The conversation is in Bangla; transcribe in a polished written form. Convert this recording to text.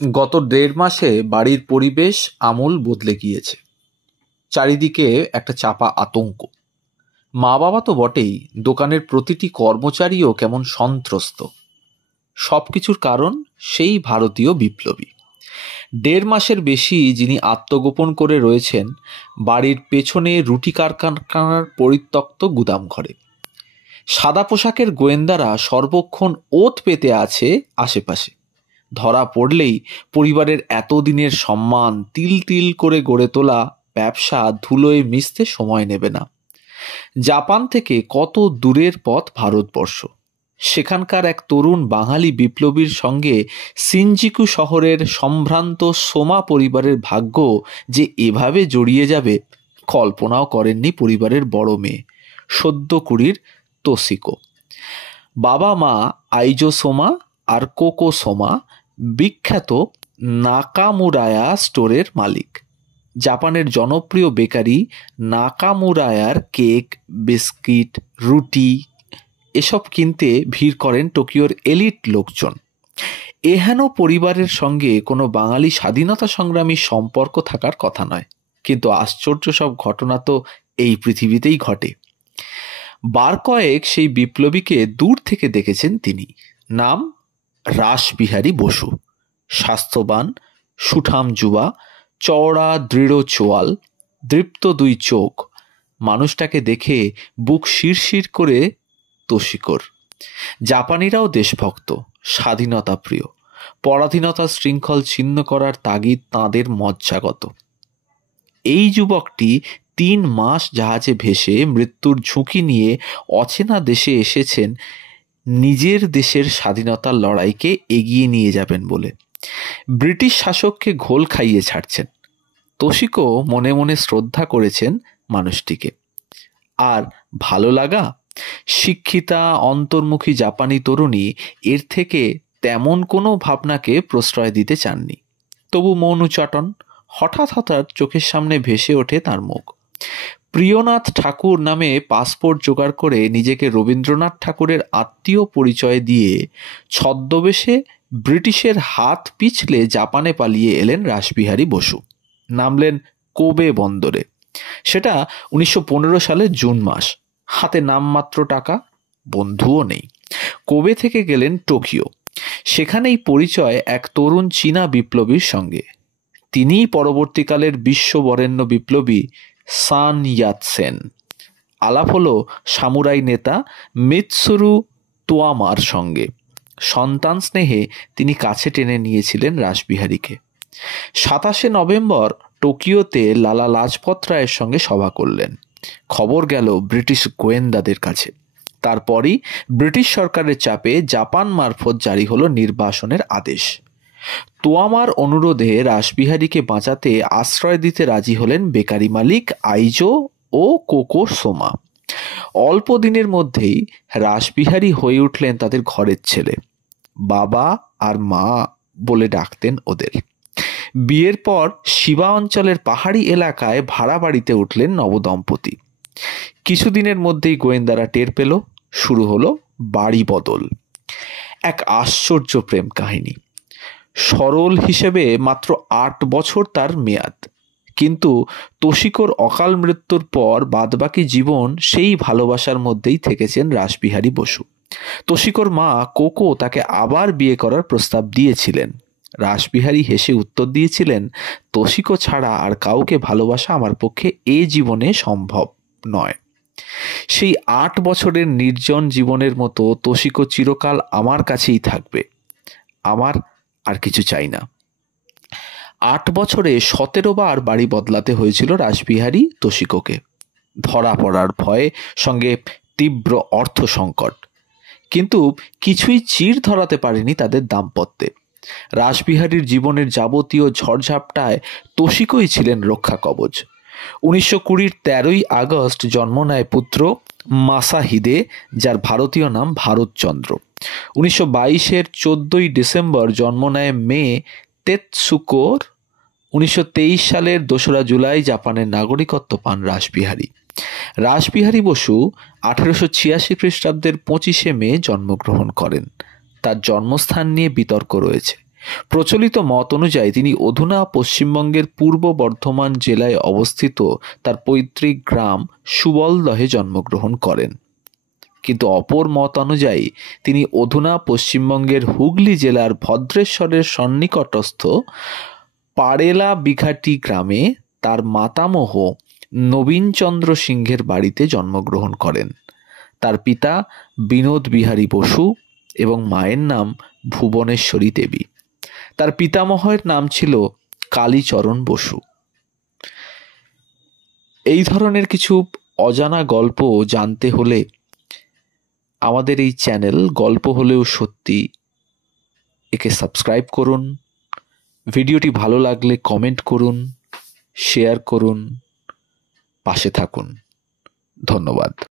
গত ১.৫ মাসে বাড়ির পরিবেশ আমূল বদলে গিয়েছে। চারিদিকে একটা চাপা আতঙ্ক। মা বাবা তো বটেই, দোকানের প্রতিটি কর্মচারীও কেমন সন্ত্রস্ত। সবকিছুর কারণ সেই ভারতীয় বিপ্লবী। ১.৫ মাসের বেশি যিনি আত্মগোপন করে রয়েছেন বাড়ির পেছনে রুটি কারখানার পরিত্যক্ত গুদাম ঘরে। সাদা পোশাকের গোয়েন্দারা সর্বক্ষণ ওত পেতে আছে আশেপাশে। ধরা পড়লেই পরিবারের এতদিনের সম্মান তিল তিল করে গড়ে তোলা ব্যবসা ধুলোয় মিশতে সময় নেবে না। জাপান থেকে কত দূরের পথ ভারতবর্ষ। সেখানকার এক তরুণ বাঙালি বিপ্লবীর সঙ্গে সিনজিকু শহরের সম্ভ্রান্ত সোমা পরিবারের ভাগ্য যে এভাবে জড়িয়ে যাবে কল্পনাও করেননি পরিবারের বড় মেয়ে সদ্য ২০ তোশিকো। বাবা মা আইজো সোমা আর কোকো সোমা বিখ্যাত নাকামুরায়া স্টোরের মালিক। জাপানের জনপ্রিয় বেকারি নাকামুরায়ার কেক, বিস্কিট, রুটি এসব কিনতে ভিড় করেন টোকিওর এলিট লোকজন। এহেন পরিবারের সঙ্গে কোনো বাঙালি স্বাধীনতা সংগ্রামীর সম্পর্ক থাকার কথা নয়, কিন্তু আশ্চর্য সব ঘটনা তো এই পৃথিবীতেই ঘটে। বার কয়েক সেই বিপ্লবীকে দূর থেকে দেখেছেন তিনি। নাম রাসবিহারী বসু। স্বাস্থ্যবান, সুঠাম যুবা, চওড়া দৃঢ় চোয়াল, দৃপ্ত ২ চোখ। মানুষটাকে দেখে বুক শিরশির করে তোশিকোর। জাপানিরাও দেশভক্ত, স্বাধীনতা প্রিয়। পরাধীনতার শৃঙ্খল ছিন্ন করার তাগিদ তাঁদের মজ্জাগত। এই যুবকটি ৩ মাস জাহাজে ভেসে মৃত্যুর ঝুঁকি নিয়ে অচেনা দেশে এসেছেন নিজের দেশের স্বাধীনতার লড়াইকে এগিয়ে নিয়ে যাবেন বলে। ব্রিটিশ শাসককে ঘোল খাইয়ে ছাড়ছেন। তোশিকো মনে মনে শ্রদ্ধা করেছেন মানুষটিকে। আর ভালো লাগা, শিক্ষিতা অন্তর্মুখী জাপানি তরুণী এর থেকে তেমন কোনো ভাবনাকে প্রশ্রয় দিতে চাননি। তবু মন উচাটন। হঠাৎ চোখের সামনে ভেসে ওঠে তার মুখ। প্রিয়নাথ ঠাকুর নামে পাসপোর্ট জোগাড় করে নিজেকে রবীন্দ্রনাথ ঠাকুরের আত্মীয় পরিচয় দিয়ে ছদ্মবেশে ব্রিটিশের হাত পিছলে জাপানে পালিয়ে এলেন রাসবিহারী বসু। নামলেন কোবে বন্দরে। সেটা ১৯১৫ সালের জুন মাস। হাতে নামমাত্র টাকা, বন্ধুও নেই। কোবে থেকে গেলেন টোকিও। সেখানেই পরিচয় এক তরুণ চীনা বিপ্লবীর সঙ্গে। তিনিই পরবর্তীকালের বিশ্ববরেণ্য বিপ্লবী সান ইয়াতসেন। আলাপ হলো সামুরাই নেতা মিৎসুরু তোয়ামার সঙ্গে। সন্তান স্নেহে তিনি কাছে টেনে নিয়েছিলেন রাসবিহারীকে। ২৭শে নভেম্বর টোকিওতে লালা লাজপত রায়ের সঙ্গে সভা করলেন। খবর গেল ব্রিটিশ গোয়েন্দাদের কাছে। তারপরই ব্রিটিশ সরকারের চাপে জাপান মারফত জারি হলো নির্বাসনের আদেশ। তোয়ামার অনুরোধে রাসবিহারীকে বাঁচাতে আশ্রয় দিতে রাজি হলেন বেকারি মালিক আইজো ও কোকো সোমা। অল্প দিনের মধ্যেই রাসবিহারী হয়ে উঠলেন তাদের ঘরের ছেলে। বাবা আর মা বলে ডাকতেন ওদের। বিয়ের পর শিবা অঞ্চলের পাহাড়ি এলাকায় ভাড়া বাড়িতে উঠলেন নবদম্পতি। কিছুদিনের মধ্যেই গোয়েন্দারা টের পেল, শুরু হলো বাড়ি বদল। এক আশ্চর্য প্রেম কাহিনী। সরল হিসেবে মাত্র ৮ বছর তার মেয়াদ, কিন্তু তোশিকোর অকাল মৃত্যুর পর বাদবাকি জীবন সেই ভালোবাসার মধ্যেই থেকেছেন রাসবিহারী বসু। তোশিকোর মা কোকো তাকে আবার বিয়ে করার প্রস্তাব দিয়েছিলেন। রাসবিহারী হেসে উত্তর দিয়েছিলেন, তোশিকো ছাড়া আর কাউকে ভালোবাসা আমার পক্ষে এ জীবনে সম্ভব নয়। সেই ৮ বছরের নির্জন জীবনের মতো তোশিকো চিরকাল আমার কাছেই থাকবে। আমার আর কিছু চাই না। ৮ বছরে ১৭ বার বাড়ি বদলাতে হয়েছিল রাসবিহারী তোশিকোকে। ধরা পড়ার ভয়ে, সঙ্গে তীব্র অর্থ সংকট। কিন্তু কিছুই চির ধরাতে পারেনি তাদের দাম্পত্যে। রাসবিহারীর জীবনের যাবতীয় ঝড়ঝাপটায় তোশিকোই ছিলেন রক্ষা কবচ। ১৯২০-র ১৩ই আগস্ট জন্ম নেয় পুত্র মাসাহিদে, যার ভারতীয় নাম ভারতচন্দ্র। ১৯২২-এর ১৪ই ডিসেম্বর জন্ম নেয় মেয়ে তেতসুকোর। ১৯২৩ সালের ২রা জুলাই জাপানের নাগরিকত্ব পান রাসবিহারী। রাসবিহারী বসু ১৮৮৬ খ্রিস্টাব্দের ২৫শে মে জন্মগ্রহণ করেন। তার জন্মস্থান নিয়ে বিতর্ক রয়েছে। প্রচলিত মত অনুযায়ী তিনি অধুনা পশ্চিমবঙ্গের পূর্ব বর্ধমান জেলায় অবস্থিত তার পৈতৃক গ্রাম সুবলদহে জন্মগ্রহণ করেন। কিন্তু অপর মত অনুযায়ী তিনি অধুনা পশ্চিমবঙ্গের হুগলি জেলার ভদ্রেশ্বরের সন্নিকটস্থ পাড়েলা বিঘাটি গ্রামে তার মাতামহ নবীনচন্দ্র সিংহের বাড়িতে জন্মগ্রহণ করেন। তার পিতা বিনোদ বিহারী বসু এবং মায়ের নাম ভুবনেশ্বরী দেবী। তার পিতামহের নাম ছিল কালীচরণ বসু। এই ধরনের কিছু অজানা গল্প জানতে হলে আমাদের এই চ্যানেল গল্প হলেও সত্যি একে সাবস্ক্রাইব করুন। ভিডিওটি ভালো লাগলে কমেন্ট করুন, শেয়ার করুন, পাশে থাকুন। ধন্যবাদ।